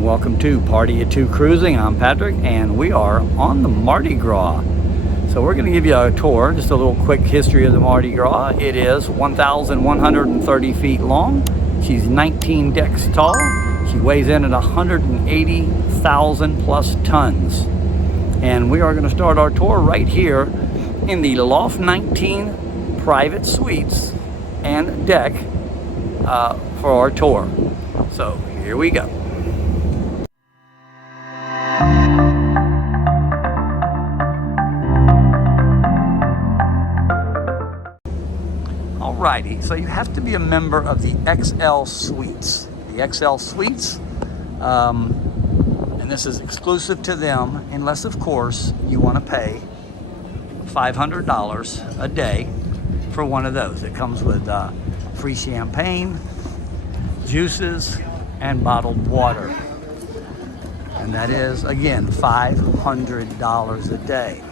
and welcome to Party at 2 Cruising. I'm Patrick and we are on the Mardi Gras. So we're going to give you a tour, just a little quick history of the Mardi Gras. It is 1,130 feet long. She's 19 decks tall. She weighs in at 180,000 plus tons. And we are going to start our tour right here in the Loft 19 private suites and deck for our tour. So here we go. Alrighty, so you have to be a member of the XL Suites. The XL Suites, and this is exclusive to them, unless of course you want to pay $500 a day for one of those. It comes with free champagne, juices, and bottled water. And that is, again, $500 a day.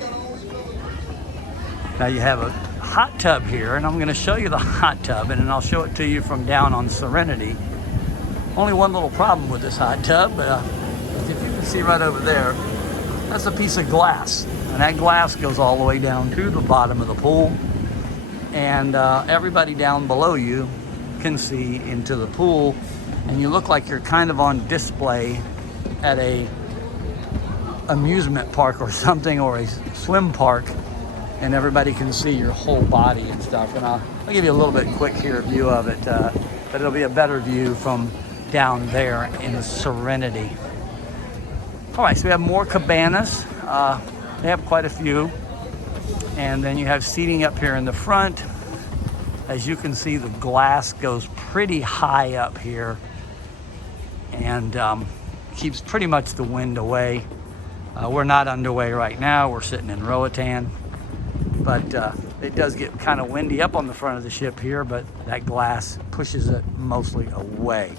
Now you have a hot tub here, and I'm going to show you the hot tub, and then I'll show it to you from down on Serenity. Only one little problem with this hot tub, if you can see right over there, that's a piece of glass, and that glass goes all the way down to the bottom of the pool, and everybody down below you can see into the pool, and you look like you're kind of on display at a amusement park or something, or a swim park, and everybody can see your whole body and stuff. And I'll give you a little bit quick here view of it, but it'll be a better view from down there in Serenity. All right, so we have more cabanas. They have quite a few. And then you have seating up here in the front. As you can see, the glass goes pretty high up here and keeps pretty much the wind away. We're not underway right now. We're sitting in Roatan. But it does get kind of windy up on the front of the ship here, but that glass pushes it mostly away.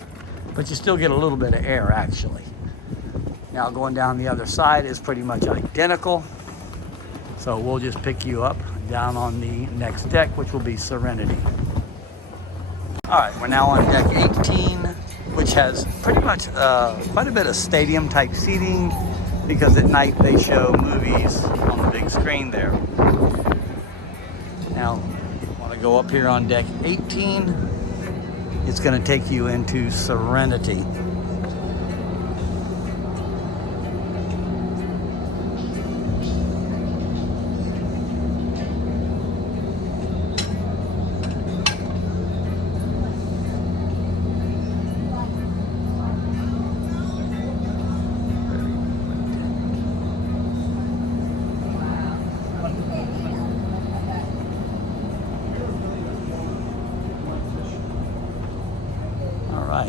But you still get a little bit of air, actually. Now going down the other side is pretty much identical. So we'll just pick you up down on the next deck, which will be Serenity. All right, we're now on deck 18, which has pretty much quite a bit of stadium type seating, because at night they show movies on the big screen there. Now, if you want to go up here on deck 18, it's going to take you into Serenity.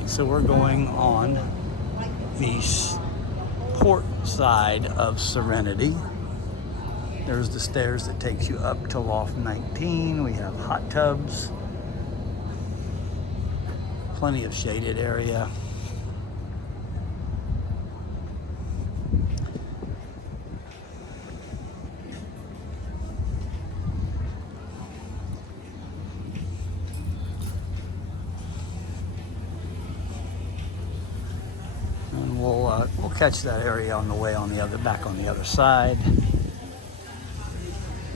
So we're going on the port side of Serenity. There's the stairs that takes you up to Loft 19. We have hot tubs, plenty of shaded area. We'll catch that area on the way on the back on the other side.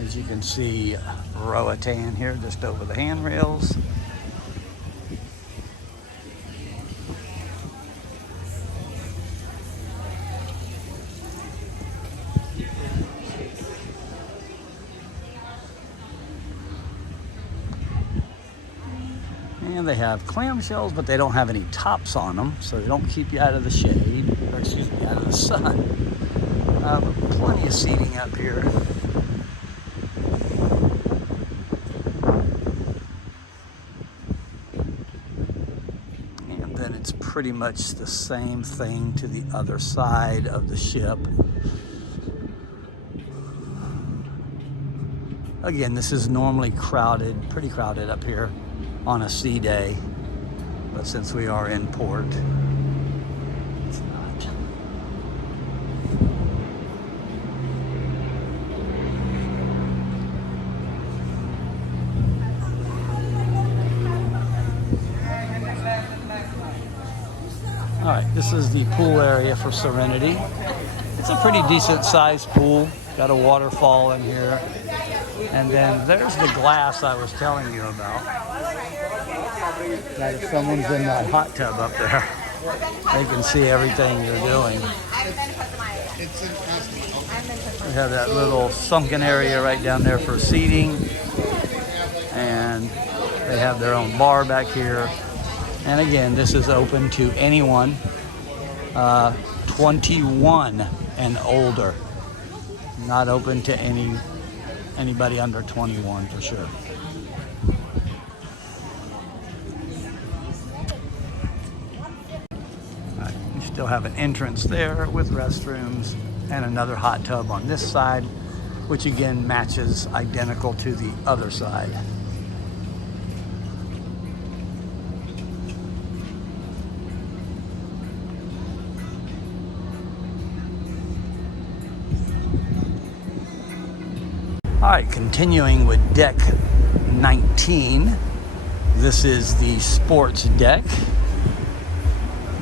As you can see, Roatan here just over the handrails. And they have clamshells, but they don't have any tops on them, so they don't keep you out of the shade, or excuse me, out of the sun. Plenty of seating up here. And then it's pretty much the same thing to the other side of the ship. Again, this is normally crowded, pretty crowded up here on a sea day, but since we are in port, it's not. All right, This is the pool area for Serenity. It's a pretty decent sized pool. Got a waterfall in here. And then there's the glass I was telling you about. That if someone's in that hot tub up there, they can see everything you're doing. We have that little sunken area right down there for seating. And they have their own bar back here. And again, this is open to anyone 21 and older. Not open to anybody under 21 for sure. You still have an entrance there with restrooms and another hot tub on this side, which again matches identical to the other side. All right, continuing with deck 19. This is the sports deck.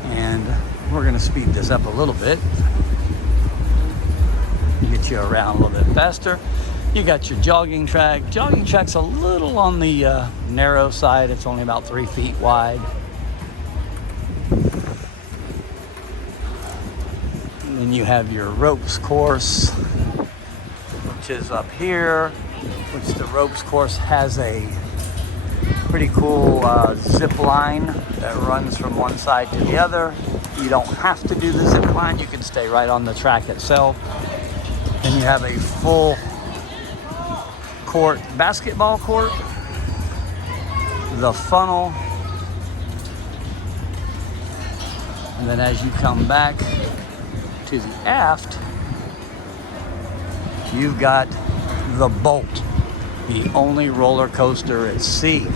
And we're gonna speed this up a little bit. Get you around a little bit faster. You got your jogging track. Jogging track's a little on the narrow side. It's only about 3 feet wide. And then you have your ropes course, which is up here, which the ropes course has a pretty cool zip line that runs from one side to the other. You don't have to do the zip line, you can stay right on the track itself. Then you have a full court, basketball court, the funnel, and then as you come back to the aft, you've got the Bolt, the only roller coaster at sea.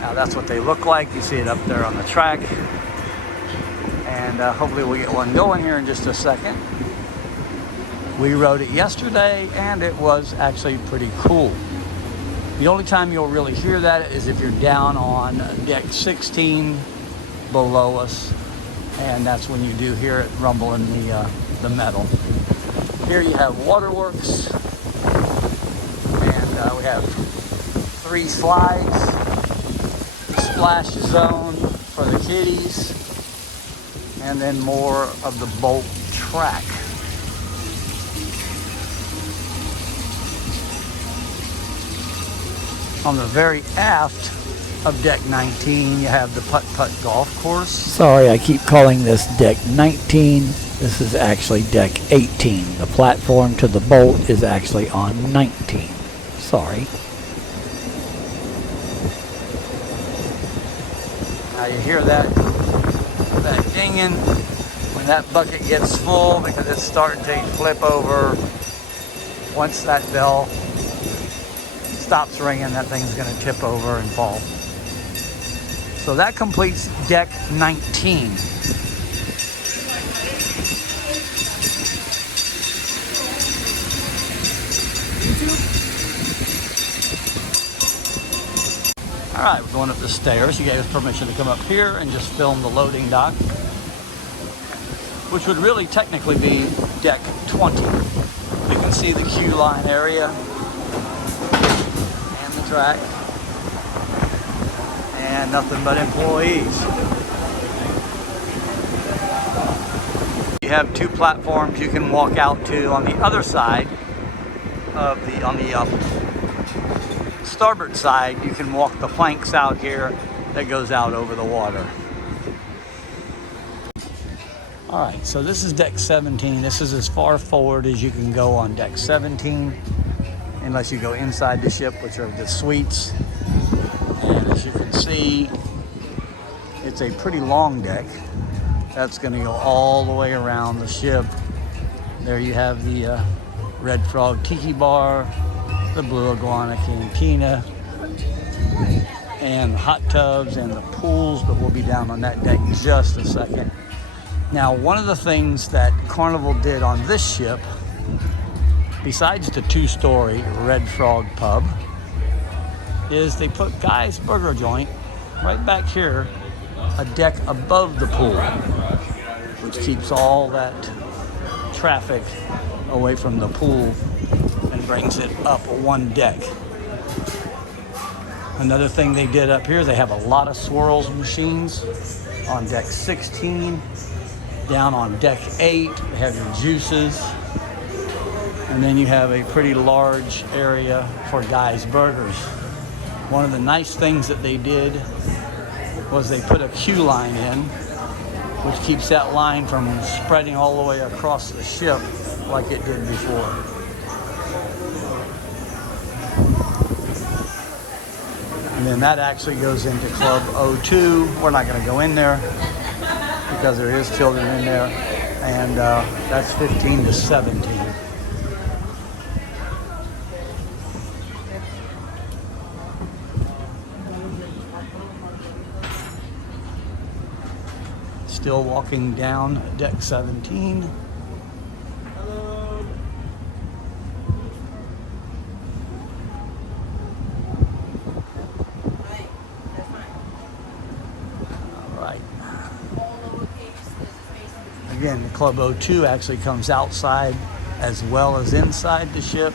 Now that's what they look like. You see it up there on the track. And hopefully we'll get one going here in just a second. We rode it yesterday and it was actually pretty cool. The only time you'll really hear that is if you're down on deck 16 below us. And that's when you do hear it rumble in the metal. Here you have waterworks, and we have 3 slides, splash zone for the kiddies, and then more of the Bolt track. On the very aft of deck 19, you have the putt-putt golf course. Sorry, I keep calling this deck 19. This is actually deck 18. The platform to the Bolt is actually on 19. Sorry. Now you hear that dinging when that bucket gets full because it's starting to flip over. Once that bell stops ringing, that thing's going to tip over and fall. So that completes deck 19. All right, we're going up the stairs. You gave us permission to come up here and just film the loading dock, which would really technically be deck 20. You can see the queue line area and the track, and nothing but employees. You have 2 platforms you can walk out to on the other side of on the starboard side. You can walk the planks out here that goes out over the water. All right, so this is deck 17. This is as far forward as you can go on deck 17, unless you go inside the ship, which are the suites. And as you can see, it's a pretty long deck. That's going to go all the way around the ship. There you have the Red Frog Tiki Bar, the Blue Iguana Cantina, and the hot tubs and the pools, but we'll be down on that deck in just a second. Now, one of the things that Carnival did on this ship, besides the 2-story Red Frog pub, is they put Guy's Burger Joint right back here a deck above the pool, which keeps all that traffic away from the pool and brings it up one deck. Another thing they did up here, they have a lot of swirls machines on deck 16. Down on deck 8, they have your juices. And then you have a pretty large area for Guy's Burgers. One of the nice things that they did was they put a queue line in, which keeps that line from spreading all the way across the ship like it did before. And then that actually goes into Club O2. We're not going to go in there because there is children in there, and that's 15 to 17. Still walking down deck 17. Again, the Club O2 actually comes outside as well as inside the ship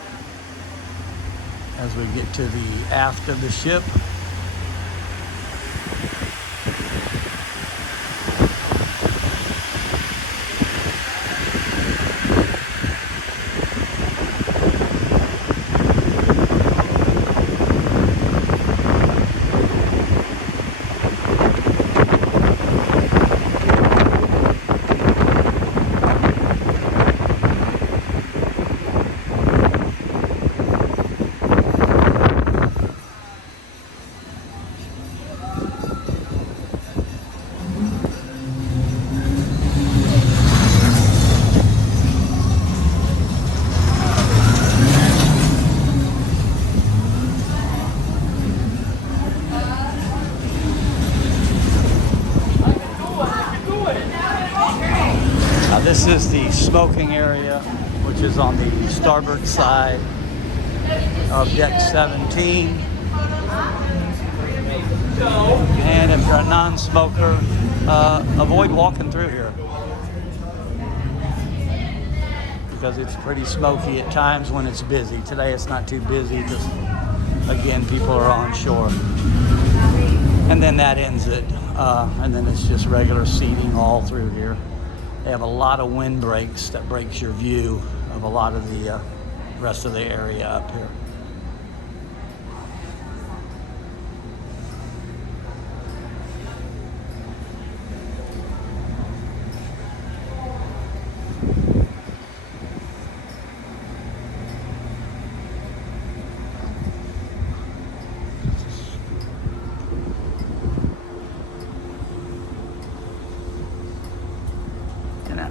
as we get to the aft of the ship. This is the smoking area, which is on the starboard side of deck 17. And if you're a non-smoker, avoid walking through here because it's pretty smoky at times when it's busy. Today it's not too busy because, again, people are on shore. And then that ends it. And then it's just regular seating all through here. They have a lot of wind breaks that breaks your view of a lot of the rest of the area up here.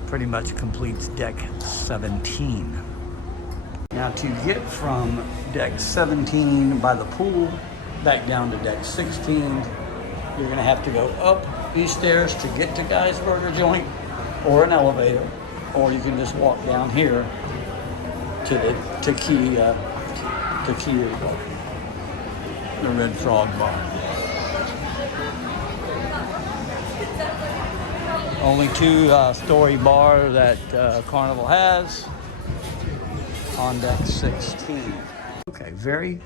Pretty much completes deck 17. Now to get from deck 17 by the pool back down to deck 16, you're gonna have to go up these stairs to get to Guy's Burger Joint or an elevator, or you can just walk down here to the Red Frog Bar. Only two-story bar that Carnival has on deck 16. Okay, very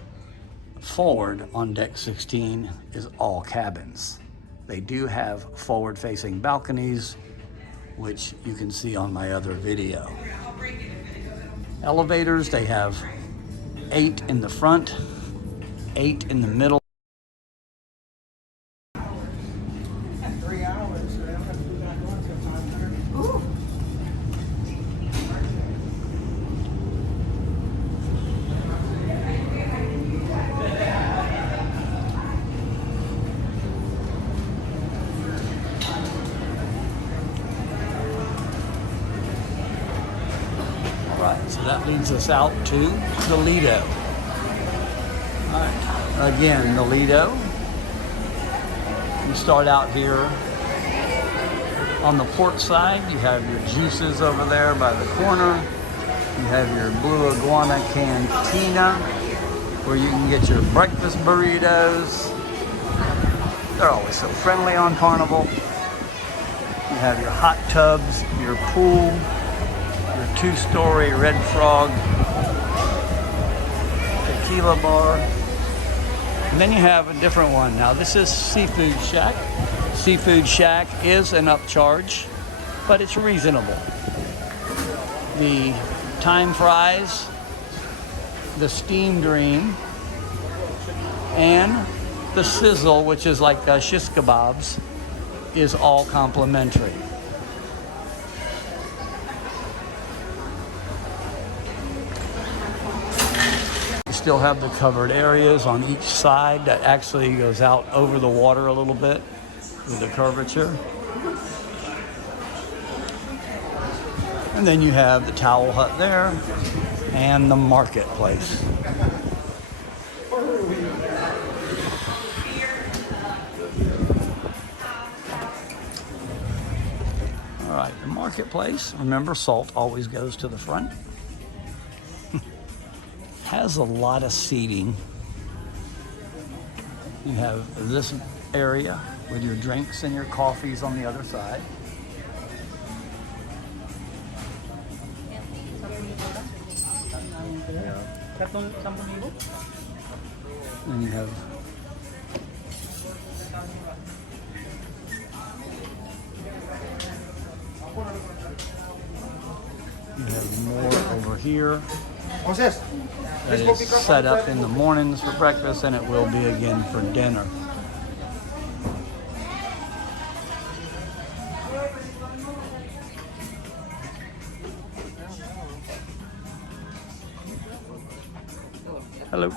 forward on deck 16 is all cabins. They do have forward-facing balconies, which you can see on my other video. Elevators, they have 8 in the front, 8 in the middle. So that leads us out to the Lido. All right, again, the Lido. You start out here on the port side. You have your juices over there by the corner. You have your Blue Iguana Cantina, where you can get your breakfast burritos. They're always so friendly on Carnival. You have your hot tubs, your pool, your 2-story Red Frog tequila bar. And then you have a different one. Now this is Seafood Shack. Seafood Shack is an upcharge, but it's reasonable. The thyme fries, the steam dream, and the sizzle, which is like shish kebabs, is all complimentary. You still have the covered areas on each side that actually goes out over the water a little bit with the curvature. And then you have the towel hut there and the marketplace. All right, the marketplace, remember, salt always goes to the front. Has a lot of seating. You have this area with your drinks and your coffees on the other side. And you have more over here. That is set up in the mornings for breakfast, and it will be again for dinner. Hello.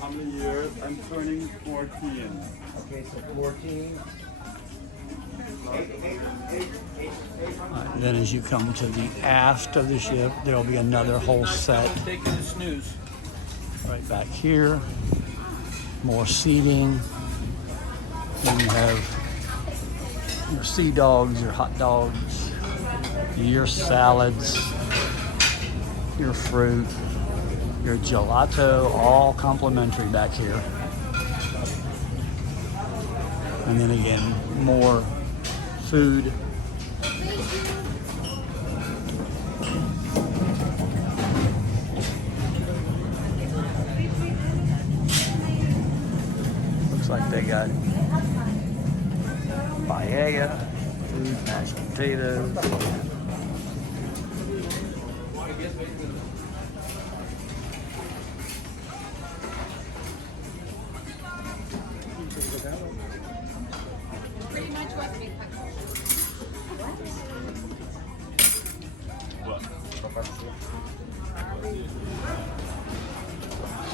How many years? I'm turning 14. Okay, so 14. Then as you come to the aft of the ship, there'll be another whole set right back here. More seating. Then you have your sea dogs, your hot dogs, your salads, your fruit, your gelato, all complimentary back here. And then again, more food. Looks like they got paella, food, mashed potatoes. Pretty much what we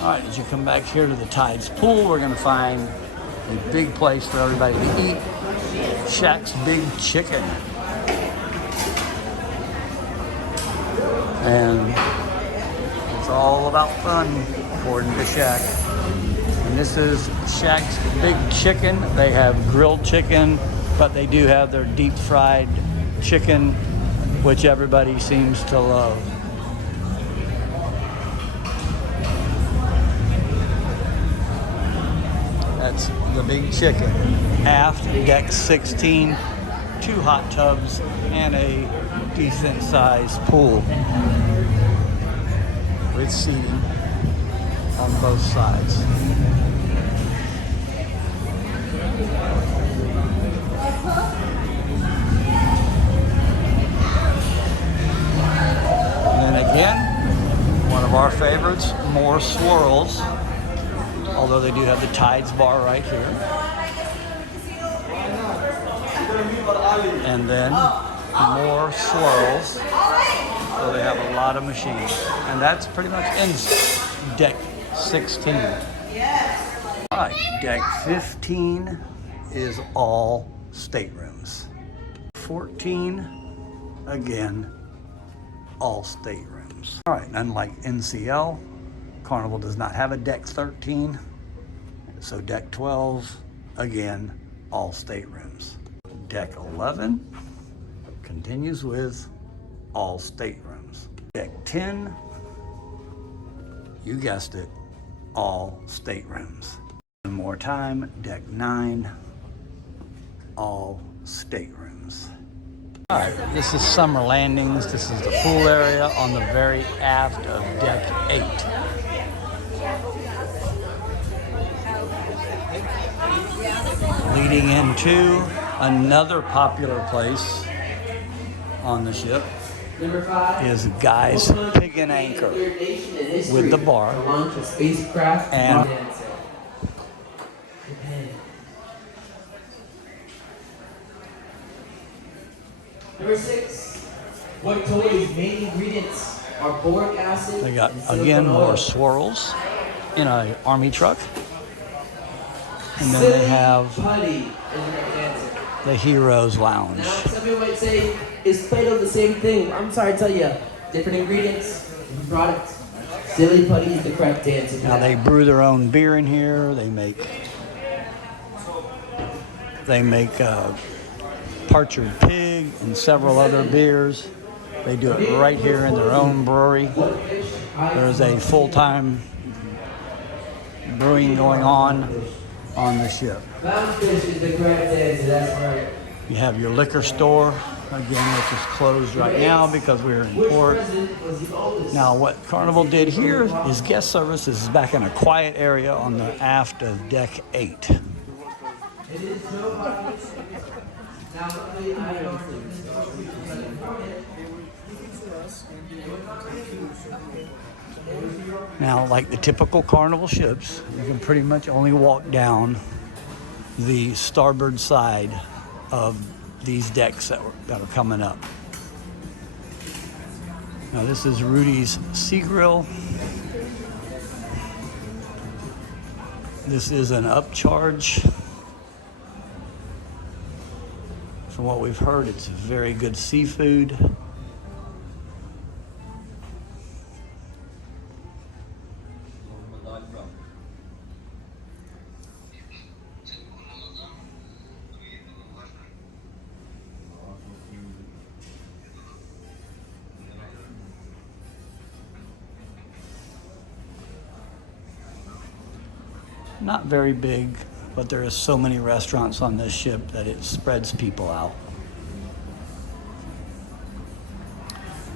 All right, as you come back here to the Tides Pool, we're gonna find a big place for everybody to eat. Shack's Big Chicken. And it's all about fun, according to Shack. And this is Shack's Big Chicken. They have grilled chicken, but they do have their deep fried chicken, which everybody seems to love. That's the Big Chicken. Aft, deck 16, 2 hot tubs, and a decent sized pool with seating on both sides. And then again, one of our favorites, more swirls, although they do have the Tides Bar right here. And then more swirls, so they have a lot of machines. And that's pretty much ends deck 16. All right, deck 15 is all staterooms. 14, again, all staterooms. All right, unlike NCL, Carnival does not have a deck 13, so deck 12 again, all staterooms. Deck 11 continues with all staterooms. Deck 10, you guessed it, all staterooms. One more time, deck 9, all staterooms. All right, this is summer landings. This is the pool area on the very aft of deck 8. Leading into another popular place on the ship is Guy's Pig and Anchor with the bar and Number 6, what toys main ingredients are boric acid. they got and silicone again oil. more swirls in an army truck, and then they have Putty is an answer. the Heroes Lounge. Now some people might say, is Play-Doh the same thing? I'm sorry to tell you, different ingredients, different products. Silly putty is the correct answer. Now they brew their own beer in here. They make Partridge Pig and several other beers. They do it right here in their own brewery. There's a full-time brewing going on the ship. Clownfish is the correct answer, that's right. You have your liquor store, again, which is closed right now because we're in Which port. president was the oldest? Now, what Carnival did here is guest services is back in a quiet area on the aft of deck 8. It is nobody. Now, luckily, I don't Now, like the typical Carnival ships, you can pretty much only walk down the starboard side of these decks that are coming up. Now, this is Rudy's Sea Grill. This is an upcharge. From what we've heard, it's very good seafood. Not very big, but there is so many restaurants on this ship that it spreads people out.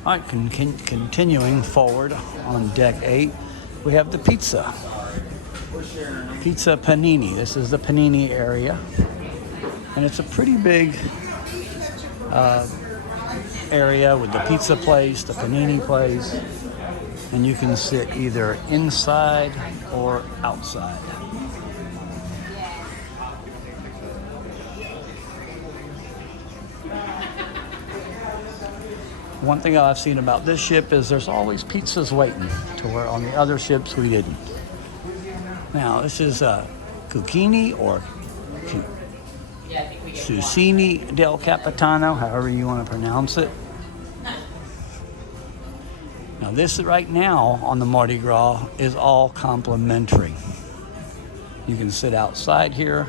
All right, continuing forward on deck 8, we have the pizza. Pizza Panini. This is the Panini area. And it's a pretty big area with the pizza place, the Panini place. And you can sit either inside or outside. One thing I've seen about this ship is there's always pizzas waiting, to where on the other ships we didn't. Now, this is Cucini or Susini del Capitano, however you want to pronounce it. Now, this right now on the Mardi Gras is all complimentary. You can sit outside here,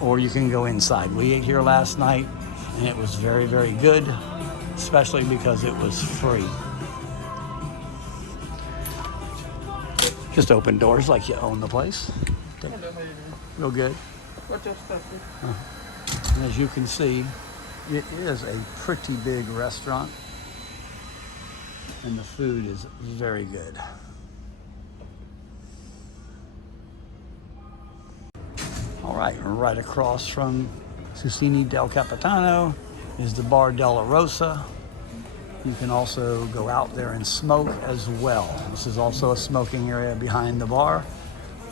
or you can go inside. We ate here last night, and it was very, very good, especially because it was free. Just open doors like you own the place. Real good. And as you can see, it is a pretty big restaurant, and the food is very good. All right across from Susini del Capitano is the Bar della Rosa. You can also go out there and smoke as well. This is also a smoking area behind the bar.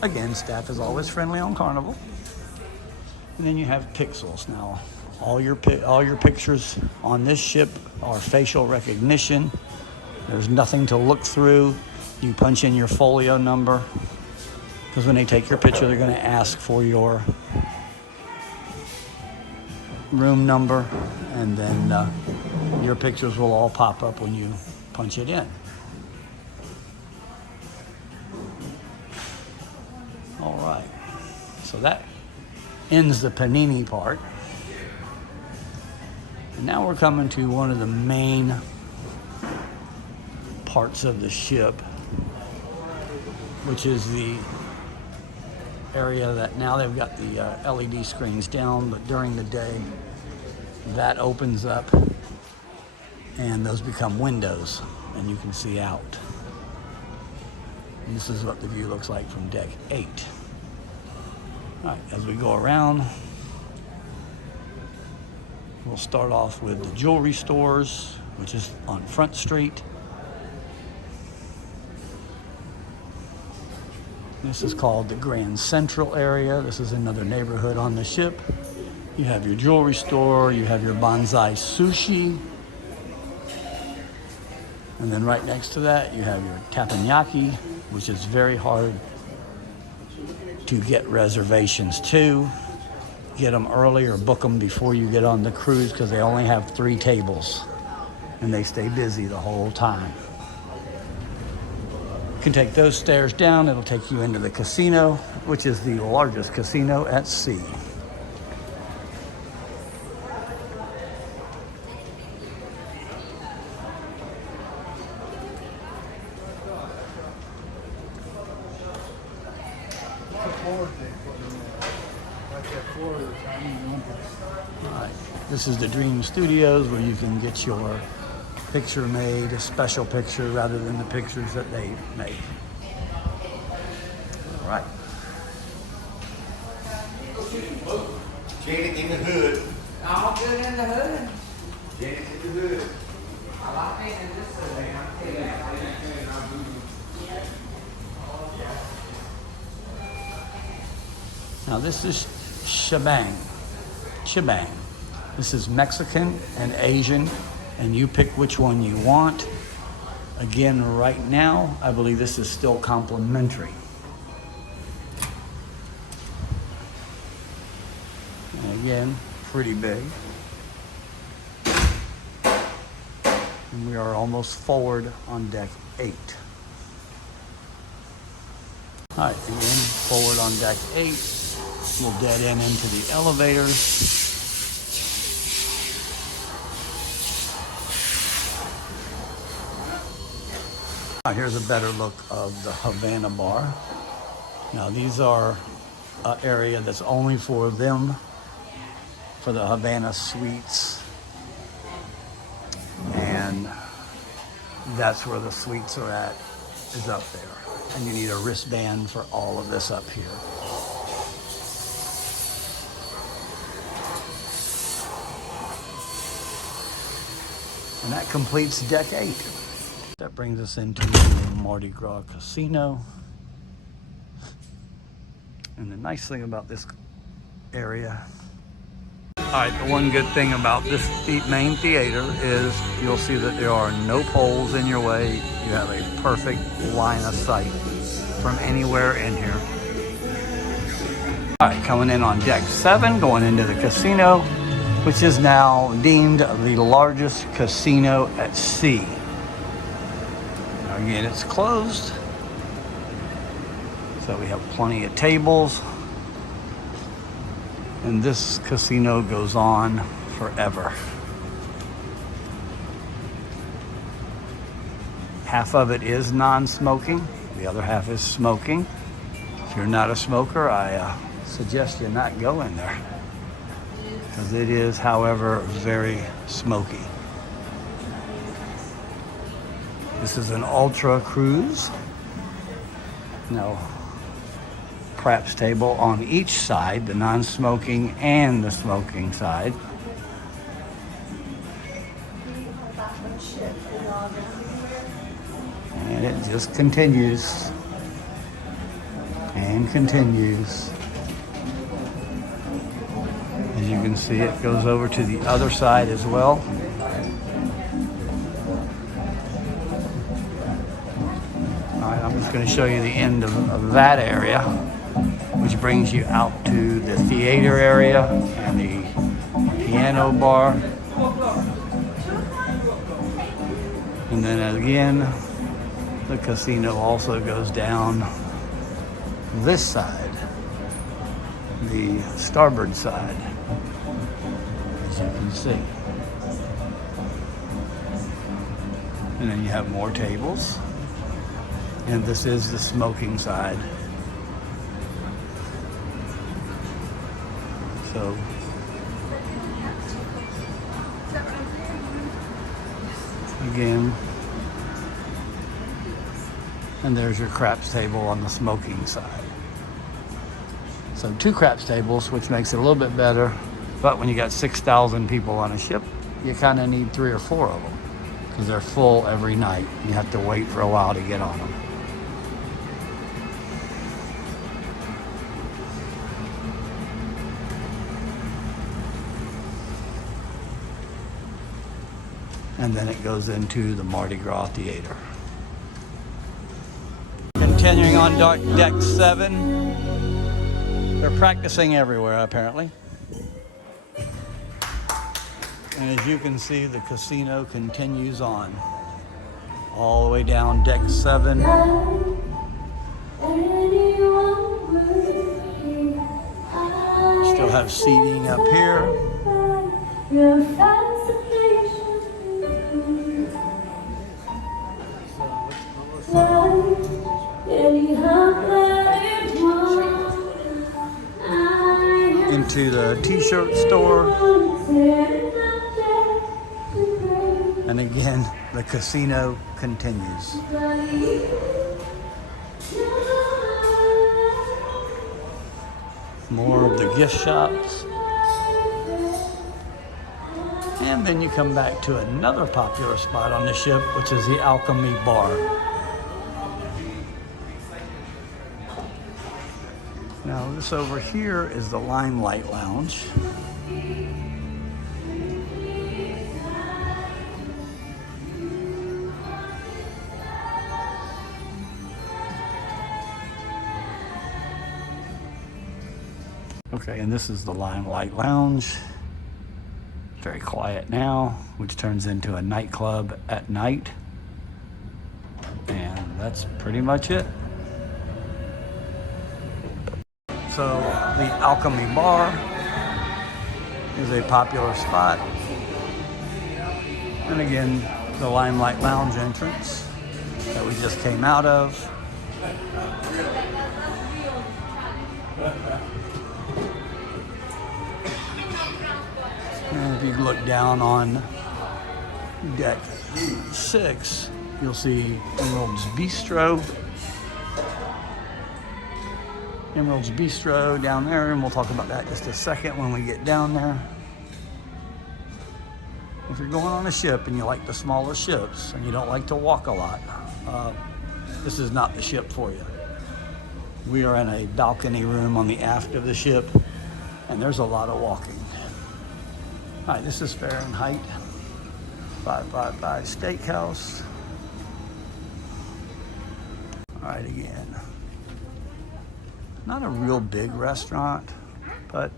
Again, staff is always friendly on Carnival. And then you have pixels. Now, all your pictures on this ship are facial recognition. There's nothing to look through. You punch in your folio number, because when they take your picture, they're going to ask for your room number, and then your pictures will all pop up when you punch it in. All right, so that ends the panini part. And now we're coming to one of the main parts of the ship, which is the area that now they've got the LED screens down, but during the day that opens up and those become windows and you can see out. And this is what the view looks like from deck 8. All right, as we go around, we'll start off with the jewelry stores, which is on Front Street. This is called the Grand Central area. This is another neighborhood on the ship. You have your jewelry store, you have your bonsai sushi, and then right next to that you have your teppanyaki, which is very hard to get reservations to. Get them early or book them before you get on the cruise, because they only have 3 tables and they stay busy the whole time. You can take those stairs down. It'll take you into the casino, which is the largest casino at sea. This is the Dream Studios, where you can get your picture made, a special picture, rather than the pictures that they made. All right. Janet in the hood. All good in the hood. Janet in the hood. I like being in this hood, man. I'll tell you that. Now this is shebang. This is Mexican and Asian, and you pick which one you want. Again, right now, I believe this is still complimentary. And again, pretty big. And we are almost forward on deck 8. All right, again, forward on deck 8. We'll dead end into the elevators. Here's a better look of the Havana Bar. Now these are an area that's only for them, for the Havana suites. And that's where the suites are at, is up there. And you need a wristband for all of this up here. And that completes deck 8. That brings us into the Mardi Gras Casino. And the nice thing about this area, all right, the one good thing about this main theater is you'll see that there are no poles in your way. You have a perfect line of sight from anywhere in here. All right, coming in on deck 7, going into the casino, which is now deemed the largest casino at sea. Now again, it's closed, so we have plenty of tables, and this casino goes on forever. Half of it is non-smoking, the other half is smoking. If you're not a smoker, I suggest you not go in there, because it is, however, very smoky. This is an ultra cruise. No craps table on each side, the non-smoking and the smoking side. And it just continues and continues. As you can see, it goes over to the other side as well. All right, I'm just going to show you the end of that area, which brings you out to the theater area and the piano bar. And then again, the casino also goes down this side. the starboard side, as you can see. And then you have more tables. And this is the smoking side. So again, and there's your craps table on the smoking side. So 2 craps tables, which makes it a little bit better. But when you got 6,000 people on a ship, you kind of need 3 or 4 of them because they're full every night. You have to wait for a while to get on them. And then it goes into the Mardi Gras Theater. Continuing on deck 7. They're practicing everywhere, apparently. And as you can see, the casino continues on. All the way down deck 7. Still have seating up here. Into the t-shirt store. And again, the casino continues. More of the gift shops. And then you come back to another popular spot on the ship, which is the Alchemy Bar. Now this over here is the Limelight Lounge. Okay, and this is the Limelight Lounge. Very quiet now, which turns into a nightclub at night. And that's pretty much it. So the Alchemy Bar is a popular spot. And again, the Limelight Lounge entrance that we just came out of. And if you look down on deck 6, you'll see Emerald's Bistro. Emerald's Bistro down there, and we'll talk about that in just a second when we get down there. If you're going on a ship and you like the smaller ships and you don't like to walk a lot, this is not the ship for you. We are in a balcony room on the aft of the ship, and there's a lot of walking. All right, this is Fahrenheit 555 Steakhouse. All right, again, not a real big restaurant, but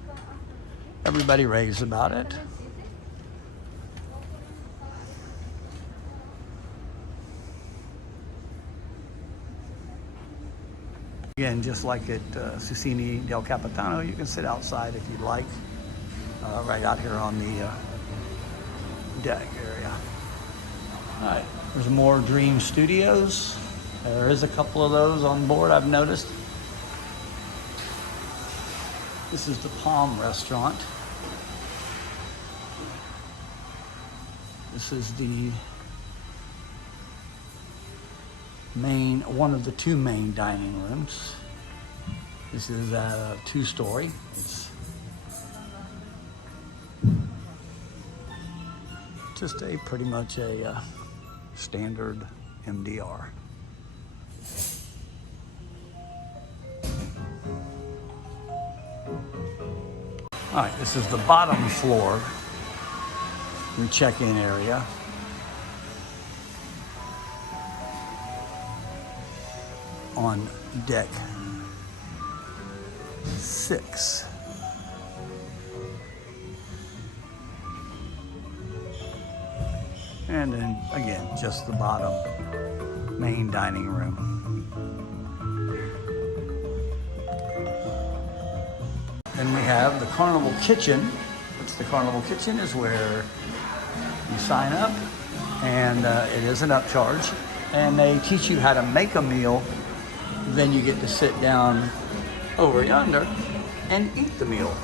everybody raves about it. Again, just like at Susini del Capitano, you can sit outside if you'd like, right out here on the deck area. All right, there's more Dream Studios. There is a couple of those on board, I've noticed. This is the Palm Restaurant. This is the one of the 2 main dining rooms. This is a 2-story. It's just pretty much a standard MDR. All right, this is the bottom floor, your check-in area. On deck 6. And then again, just the bottom main dining room. Then we have the Carnival Kitchen, which the Carnival Kitchen is where you sign up, and it is an upcharge, and they teach you how to make a meal. Then you get to sit down over yonder and eat the meal.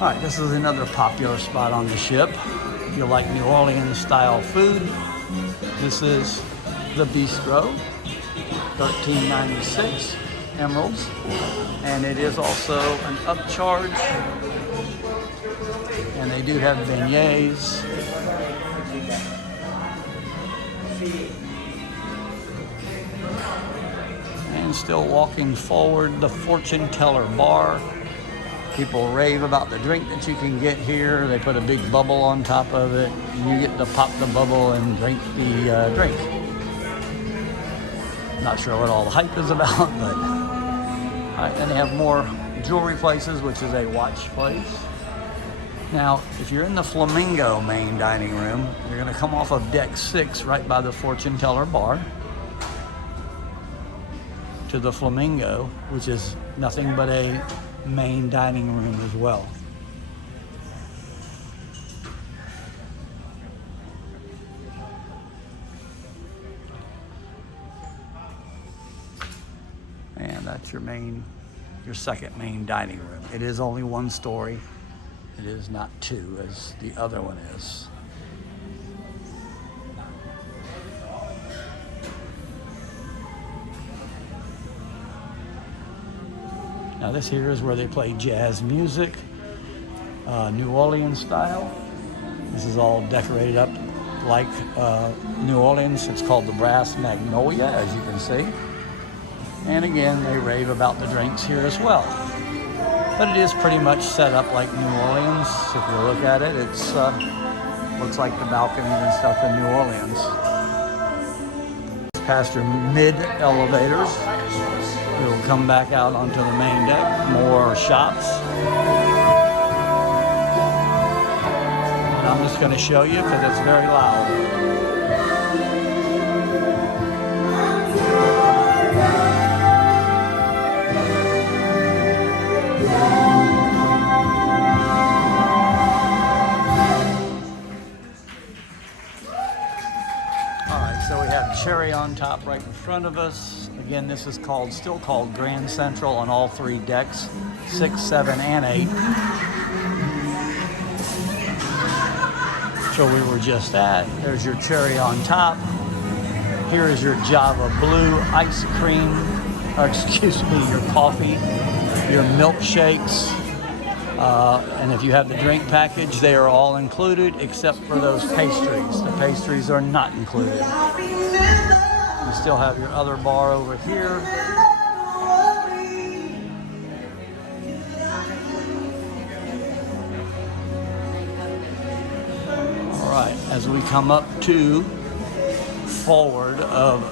All right, this is another popular spot on the ship. If you like New Orleans style food, this is the Bistro, $13.96 emeralds, and it is also an upcharge. And they do have beignets. And still walking forward, the Fortune Teller Bar. People rave about the drink that you can get here. They put a big bubble on top of it. You get to pop the bubble and drink the drink. Not sure what all the hype is about, but all right, then they have more jewelry places, which is a watch place. Now, if you're in the Flamingo main dining room, you're going to come off of deck 6 right by the Fortune Teller Bar to the Flamingo, which is nothing but a main dining room as well. And that's your second main dining room. It is only one story. It is not two as the other one is. Now this here is where they play jazz music, New Orleans style. This is all decorated up like New Orleans. It's called the Brass Magnolia, as you can see. And again, they rave about the drinks here as well. But it is pretty much set up like New Orleans. If you look at it, it's looks like the balconies and stuff in New Orleans. Past your mid-elevators, we will come back out onto the main deck. More shops. And I'm just going to show you because it's very loud. So we have cherry on top right in front of us. Again, this is still called Grand Central on all 3 decks, 6, 7, and 8. So we were just at. There's your cherry on top. Here is your Java Blue ice cream, or excuse me, your coffee, your milkshakes. And if you have the drink package, they are all included except for those pastries. The pastries are not included. You still have your other bar over here. All right, as we come up to forward of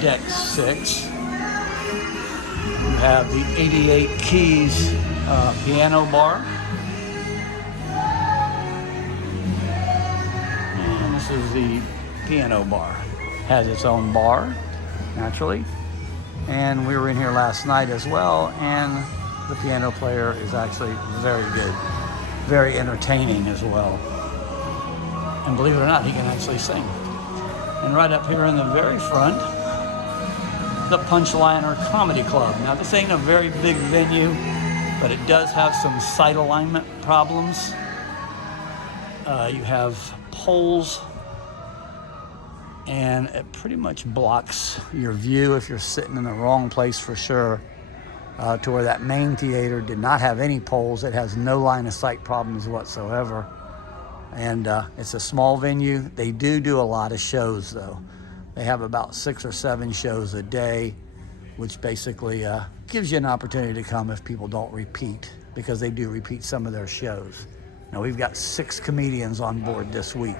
deck 6, you have the 88 Keys piano bar. And this is the piano bar. Has its own bar, naturally. And we were in here last night as well, and the piano player is actually very good. Very entertaining as well. And believe it or not, he can actually sing. And right up here in the very front, the Punchliner Comedy Club. Now this ain't a very big venue, but it does have some sight alignment problems. You have poles, and it pretty much blocks your view if you're sitting in the wrong place for sure. To where that main theater did not have any poles. It has no line of sight problems whatsoever. And it's a small venue. They do a lot of shows though. They have about 6 or 7 shows a day, which basically gives you an opportunity to come if people don't repeat, because they do repeat some of their shows. Now we've got 6 comedians on board this week,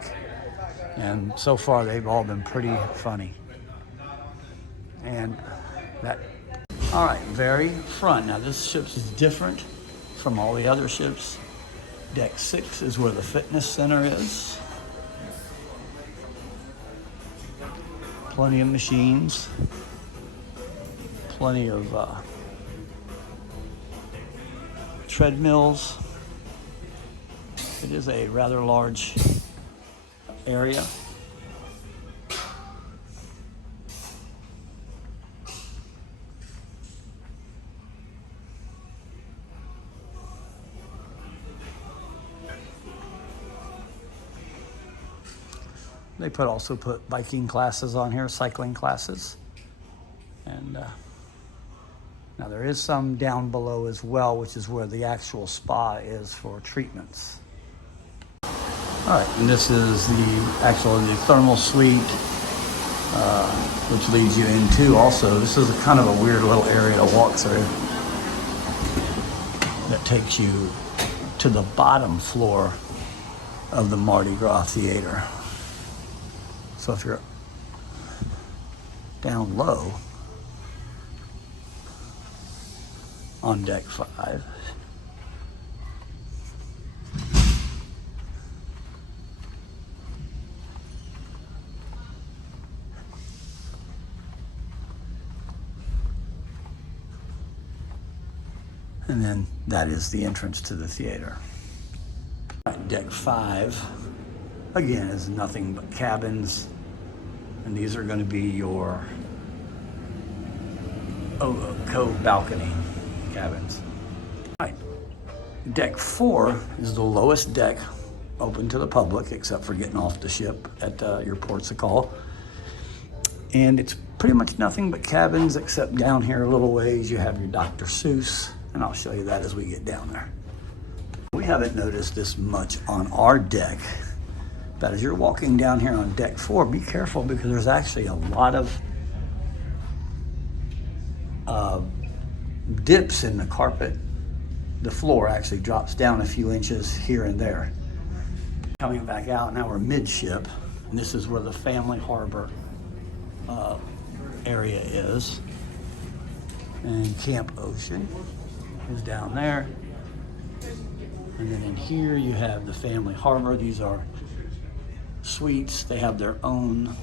and so far they've all been pretty funny. And that, all right, very front. Now this ship is different from all the other ships. Deck 6 is where the fitness center is. Plenty of machines. plenty of treadmills. It is a rather large area. They also put biking classes on here, cycling classes. And now there is some down below as well, which is where the actual spa is for treatments. All right, and this is the thermal suite, which leads you into also. This is kind of a weird little area to walk through that takes you to the bottom floor of the Mardi Gras Theater. So if you're down low on deck 5, and then that is the entrance to the theater. Deck 5, again, is nothing but cabins, and these are going to be your cove balcony cabins. All right. Deck 4 is the lowest deck open to the public, except for getting off the ship at your ports of call. And it's pretty much nothing but cabins, except down here a little ways you have your Dr. Seuss, and I'll show you that as we get down there. We haven't noticed this much on our deck, but as you're walking down here on deck 4, be careful, because there's actually a lot of dips in the carpet. The floor actually drops down a few inches here and there. Coming back out, now we're midship, and this is where the family harbor area is. And Camp Ocean is down there. And then in here you have the family harbor. These are suites. They have their own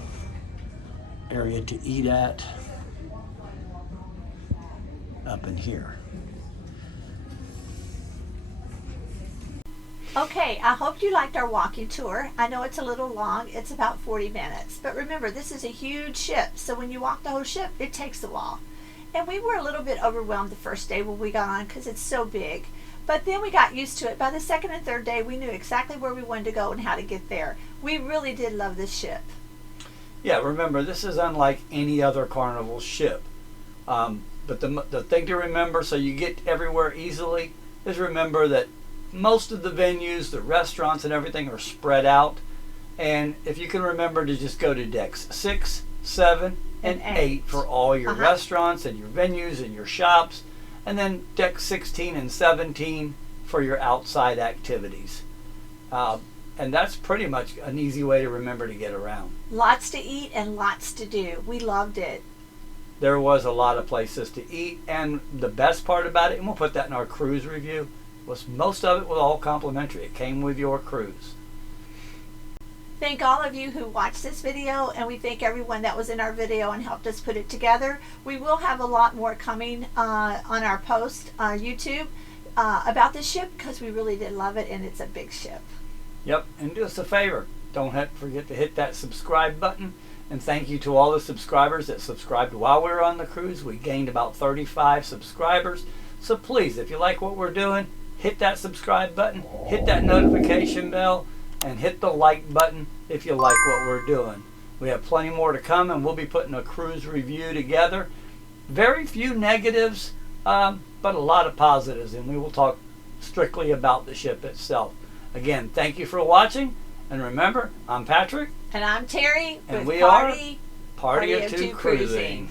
area to eat at up in here. Okay, I hope you liked our walking tour. I know it's a little long, it's about 40 minutes, but remember, this is a huge ship, so when you walk the whole ship, it takes a while. And we were a little bit overwhelmed the first day when we got on because it's so big, but then we got used to it. By the second and third day, we knew exactly where we wanted to go and how to get there. We really did love this ship. Yeah, remember, this is unlike any other Carnival ship. But the thing to remember, so you get everywhere easily, is remember that most of the venues, the restaurants and everything are spread out. And if you can remember to just go to decks 6, 7, and 8 for all your restaurants and your venues and your shops. And then deck 16 and 17 for your outside activities. And that's pretty much an easy way to remember to get around. Lots to eat and lots to do. We loved it. There was a lot of places to eat, and the best part about it, and we'll put that in our cruise review, was most of it was all complimentary. It came with your cruise. Thank all of you who watched this video, and we thank everyone that was in our video and helped us put it together. We will have a lot more coming on our post on YouTube about this ship, because we really did love it, and it's a big ship. Yep, and do us a favor. Don't forget to hit that subscribe button. And thank you to all the subscribers that subscribed while we were on the cruise. We gained about 35 subscribers. So please, if you like what we're doing, hit that subscribe button, hit that notification bell, and hit the like button if you like what we're doing. We have plenty more to come, and we'll be putting a cruise review together. Very few negatives, but a lot of positives, and we will talk strictly about the ship itself. Again, thank you for watching, and remember, I'm Patrick. And I'm Terry And with we are Party of Two Cruising.